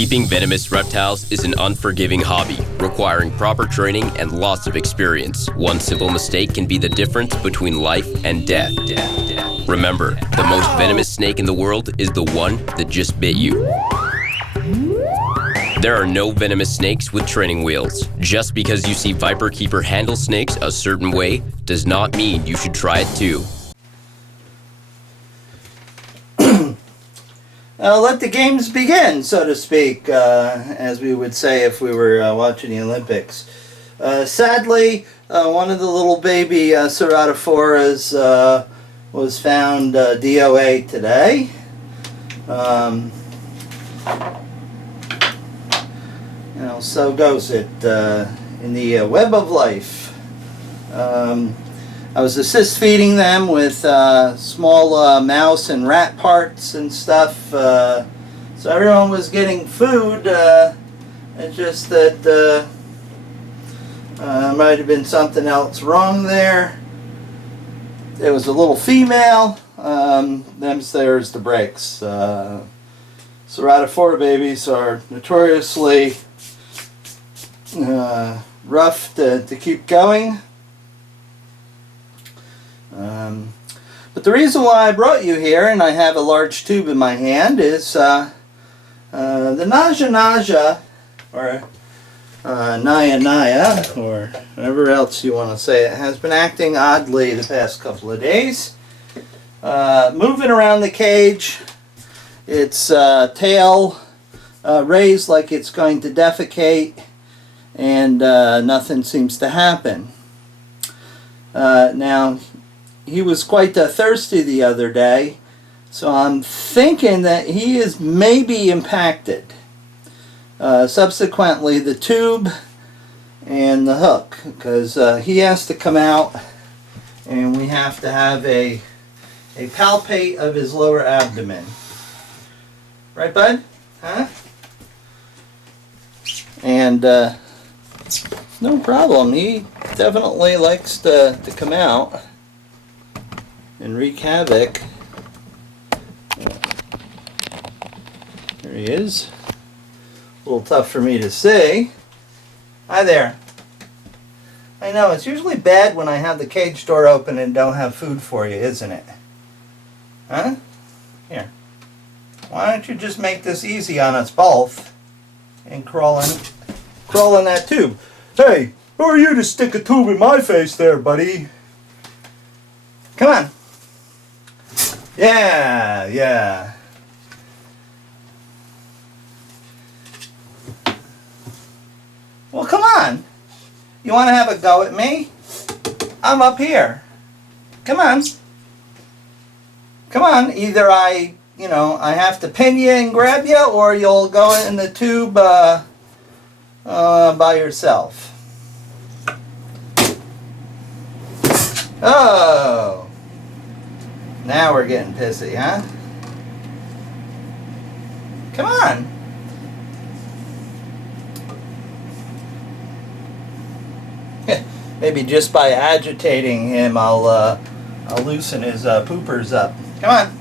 Keeping venomous reptiles is an unforgiving hobby, requiring proper training and lots of experience. One simple mistake can be the difference between life and death. Remember, the most venomous snake in the world is the one that just bit you. There are no venomous snakes with training wheels. Just because you see Viperkeeper handle snakes a certain way does not mean you should try it too. Let the games begin, so to speak, as we would say if we were watching the Olympics. Sadly, one of the little baby Serrata foras was found DOA today. So goes it in the web of life. I was assist feeding them with small mouse and rat parts and stuff, so everyone was getting food. It's just that might have been something else wrong there. It was a little female. Them's there's the breaks. Serrata fora babies are notoriously rough to keep going. But the reason why I brought you here, and I have a large tube in my hand, is the naja, or naya, or whatever else you want to say it, has been acting oddly the past couple of days. Moving around the cage, its tail raised like it's going to defecate, and nothing seems to happen. Now, he was quite thirsty the other day, so I'm thinking that he is maybe impacted. Subsequently, the tube and the hook, because he has to come out, and we have to have a palpate of his lower abdomen. Right, bud? Huh? And no problem. He definitely likes to come out and wreak havoc. There he is. A little tough for me to see. Hi there. I know, it's usually bad when I have the cage door open and don't have food for you, isn't it? Huh? Here. Why don't you just make this easy on us both and crawl in that tube? Hey, who are you to stick a tube in my face there, buddy? Come on. Yeah. Well, come on. You want to have a go at me? I'm up here. Come on. Come on. Either I have to pin you and grab you, or you'll go in the tube by yourself. Oh. Now we're getting pissy, huh? Come on. Maybe just by agitating him, I'll loosen his poopers up. Come on,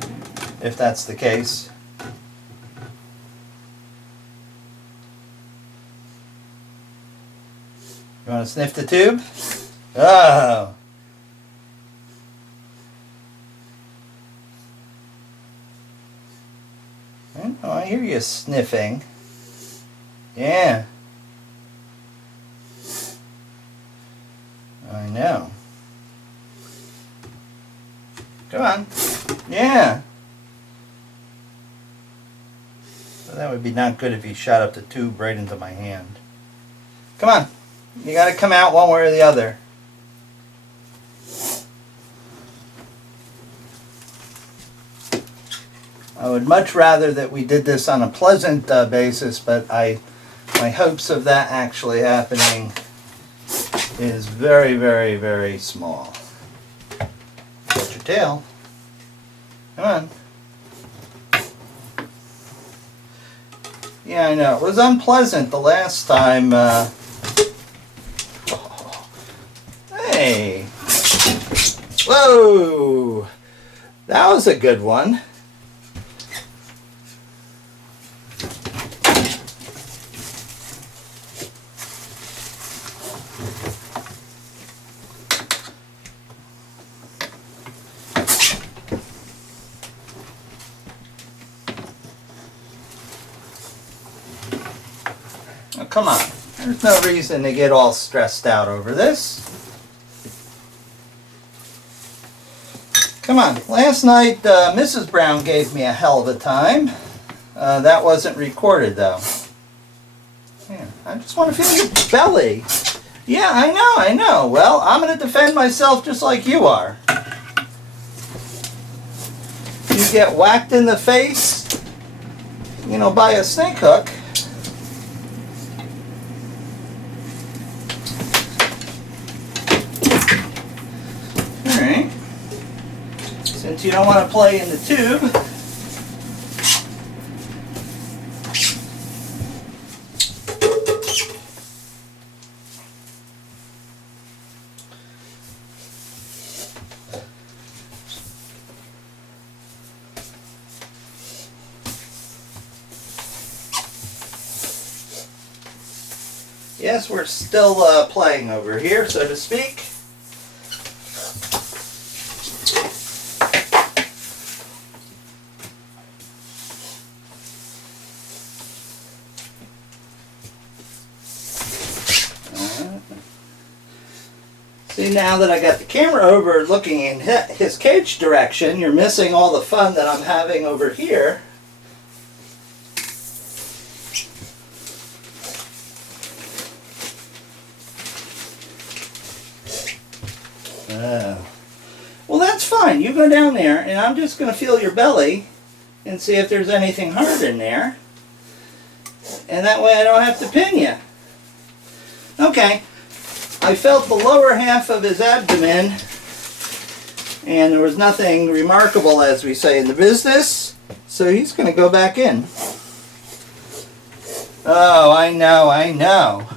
if that's the case. You want to sniff the tube? Oh. I hear you sniffing. Yeah. I know. Come on. Yeah. Well, that would be not good if you shot up the tube right into my hand. Come on. You got to come out one way or the other. I would much rather that we did this on a pleasant basis, but my hopes of that actually happening is very, very, very small. Got your tail. Come on. Yeah, I know. It was unpleasant the last time. Hey. Whoa. That was a good one. Oh, come on. There's no reason to get all stressed out over this. Come on. Last night, Mrs. Brown gave me a hell of a time. That wasn't recorded, though. Yeah, I just want to feel your belly. Yeah, I know. Well, I'm going to defend myself just like you are. You get whacked in the face, you know, by a snake hook. Alright. Since you don't want to play in the tube, yes, we're still playing over here, so to speak. See, now that I got the camera over looking in his cage direction, you're missing all the fun that I'm having over here. Well, that's fine. You go down there, and I'm just going to feel your belly and see if there's anything hard in there. And that way I don't have to pin you. Okay. I felt the lower half of his abdomen, and there was nothing remarkable, as we say in the business, so he's going to go back in. Oh, I know.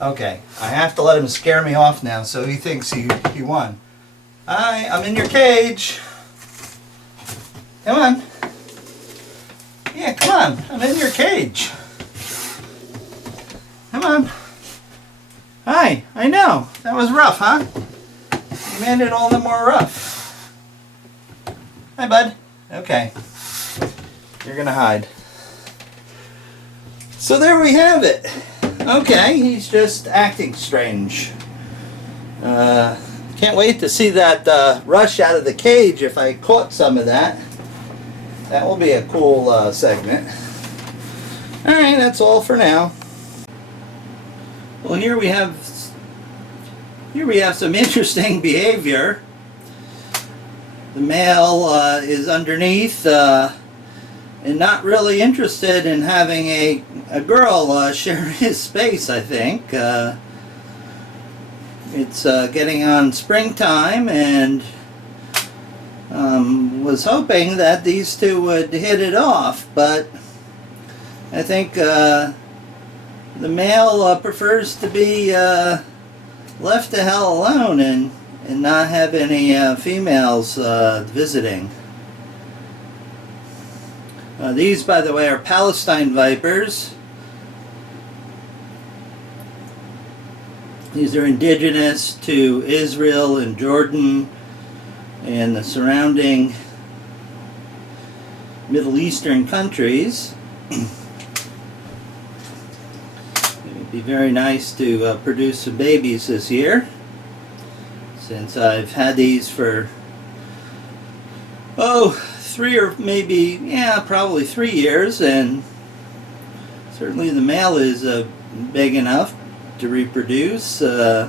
Okay, I have to let him scare me off now, so he thinks he won. Hi, I'm in your cage. Come on. Yeah, come on. I'm in your cage. Come on. Hi, I know. That was rough, huh? You made it all the more rough. Hi, bud. Okay. You're gonna hide. So there we have it. Okay, he's just acting strange. Can't wait to see that rush out of the cage if I caught some of that. That will be a cool segment. Alright, that's all for now. Well, here we have some interesting behavior. The male is underneath and not really interested in having a girl share his space, I think. It's getting on springtime, and was hoping that these two would hit it off, but I think the male prefers to be left the hell alone and not have any females visiting. These, by the way, are Palestine vipers. These are indigenous to Israel and Jordan and the surrounding Middle Eastern countries. It would be very nice to produce some babies this year, since I've had these for, probably 3 years, and certainly the male is big enough to reproduce. I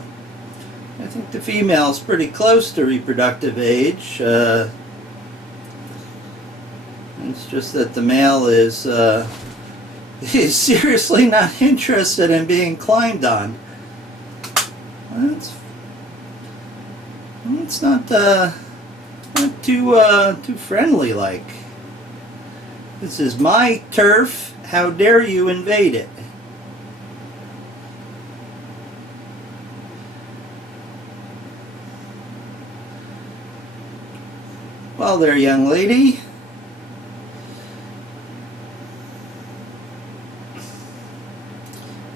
think the female's pretty close to reproductive age. It's just that the male is seriously not interested in being climbed on. It's not too friendly like. This is my turf. How dare you invade it? Well there, young lady.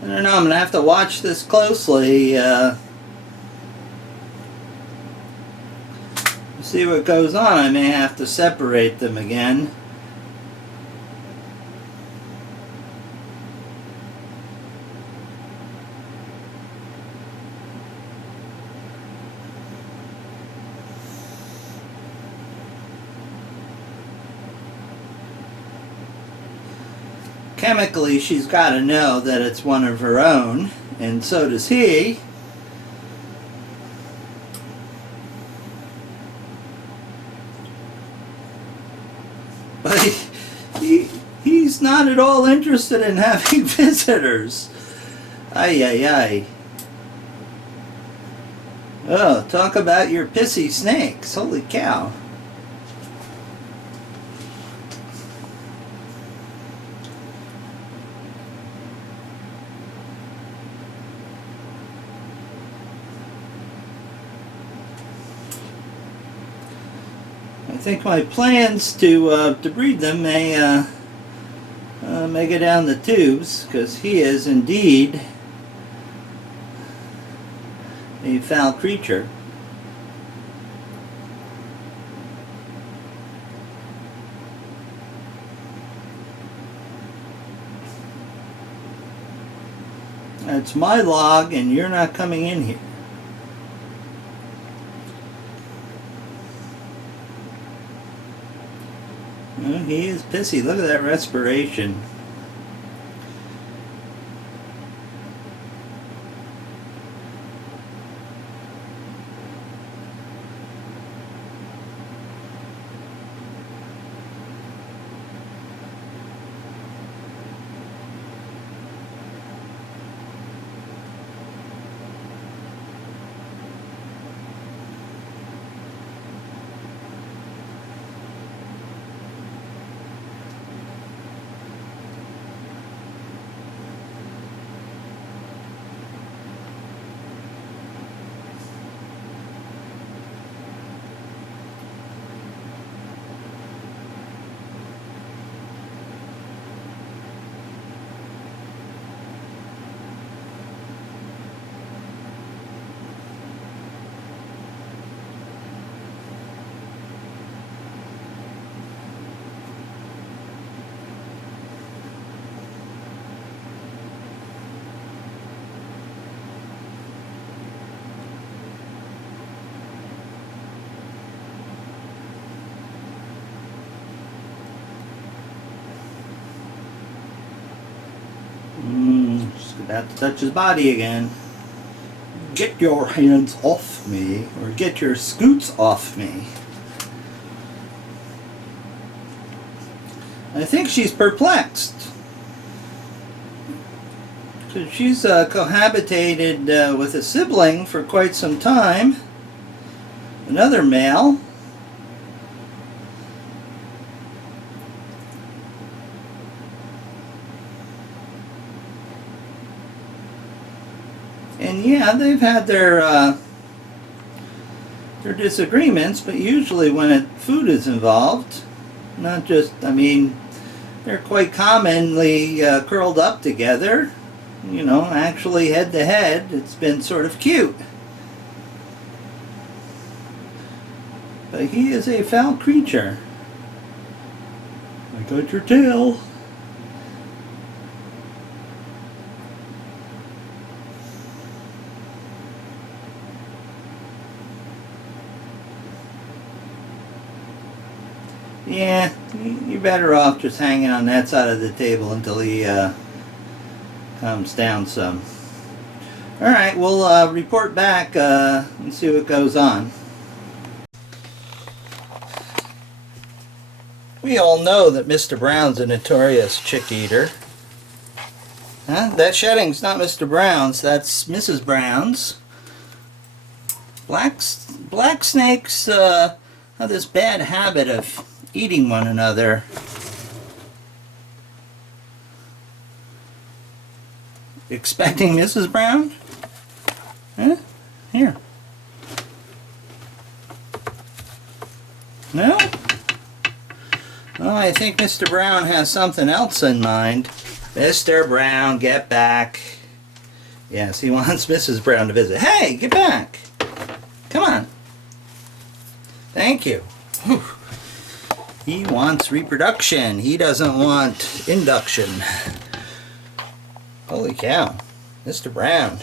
I don't know, I'm going to have to watch this closely. See what goes on. I may have to separate them again. chemically she's got to know that it's one of her own, and so does he. But he's not at all interested in having visitors. Ay, ay, ay. Oh, talk about your pissy snakes. Holy cow. I think my plans to breed them may go down the tubes, because he is indeed a foul creature. It's my log and you're not coming in here. Oh, he is pissy. Look at that respiration. Just about to touch his body again. Get your hands off me, or get your scoots off me. I think she's perplexed. So she's cohabitated with a sibling for quite some time, another male. And yeah, they've had their disagreements, but usually when food is involved, not just, I mean, they're quite commonly curled up together, you know, actually head to head. It's been sort of cute. But he is a foul creature. I got your tail. Yeah, you're better off just hanging on that side of the table until he comes down some. Alright, we'll report back and see what goes on. We all know that Mr. Brown's a notorious chick eater. Huh? That shedding's not Mr. Brown's, that's Mrs. Brown's. Black snakes have this bad habit of eating one another. Expecting Mrs. Brown? Huh? Here. No? Oh, I think Mr. Brown has something else in mind. Mr. Brown, get back. Yes, he wants Mrs. Brown to visit. Hey, get back. Come on. Thank you. Whew. He wants reproduction. He doesn't want induction. Holy cow. Mr. Brown.